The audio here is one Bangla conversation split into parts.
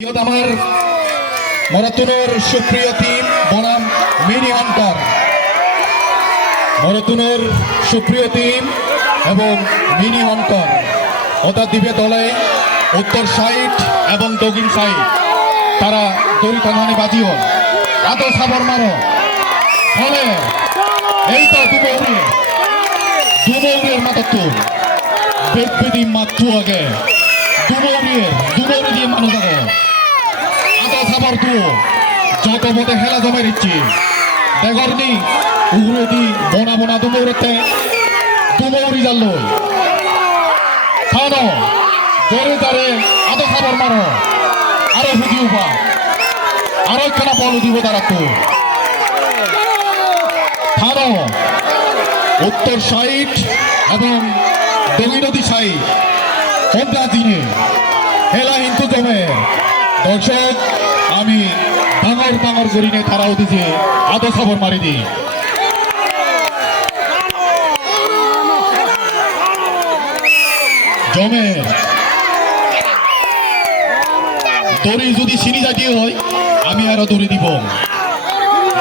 আমার মরাতুনের সুপ্রিয় টিম বনাম মিনি হান্টার, মরাতুনের সুপ্রিয় টিম এবং মিনি হান্টার ওটা দিবে দলে উত্তর সাইড এবং দক্ষিণ সাইড। তারা দড়ি টানানি বাজিও এত সাবর মারো ফলে এই তো দুমৌরির মাতাত্তু বেদবেদি মাত্র আগে দুমৌরি দিয়ে মানুষ আগে সাবার তো যত মতে হেলা জমে দিচ্ছি দেখরনি উগরে দি বনা বনা দুমৌরতে দুমৌরি জাল খানো দরে দারে আদো খাবার মারো আরো হুদি উঠা আরো একখানা বল দিব তারা তো খানো উত্তর সাইড এবং দক্ষিণী সাইড কোনটা দিনে হেলা কিন্তু জমে দর্শক আমি ডাঙর ডাঙর করি নে তারাও দিছে আদো খবর মারি দি জমে দড়ি যদি চিনি জাতীয় হয় আমি আরো দড়ি দিব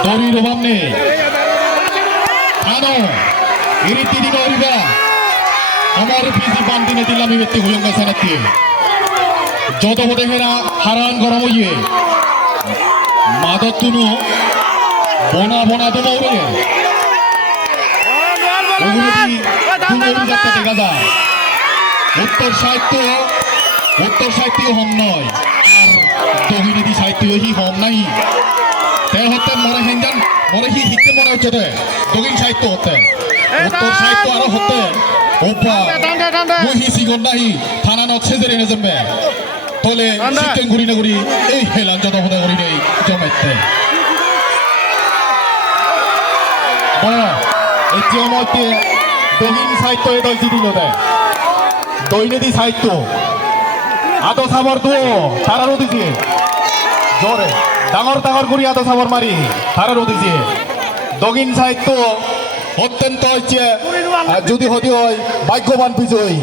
দড়ির অভাব নেই খানো ইরিতি দিন অরিবা আমার পিজি বান্দিনে দিলাম আমি ব্যক্তি হইম গাছ নাকি যত বোধে হেরা হারান গরম হইয়ে মাদক তুনো বনা বনা তো মৌরে দেখা যায় উত্তর সাহিত্য হম নয় আর দক্ষিণী সাহিত্য হি হম নাই তে হতে মনে হেঞ্জান মনে হি হিতে মনে হচ্ছে দে দক্ষিণ সাহিত্য হতে উত্তর সাহিত্য আরো হতে ওপা মুহি সিগন নাহি থানা নচ্ছে যে রেনে জমবে তলে সিস্টেম ঘুরি না ঘুরি এই হেলান যত বোধা করি নেই জমাইতে এতিয়া মধ্যে দক্ষিণ সাহিত্য এই দিল দেয় দৈনন্দিন সাহিত্য আতো সাবর তো তারারও দিছে জোরে ডাঙর ডাঙর করি আতো সাবর মারি তারারও দিছে দক্ষিণ সাহিত্য অত্যন্ত হচ্ছে যদি হতে হয় ভাগ্যবান বিজয়ী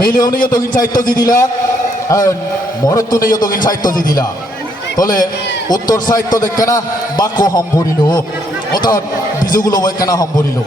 মিলেও নিয়ে দক্ষিণ সাহিত্য জি দিলা মরত্ব নিয়ে দক্ষিণ সাহিত্য জি দিলা তলে উত্তর সাহিত্য দেখে না বাক্য হম ভরিল অর্থাৎ বিজুগুলো কেনা হম ভরিল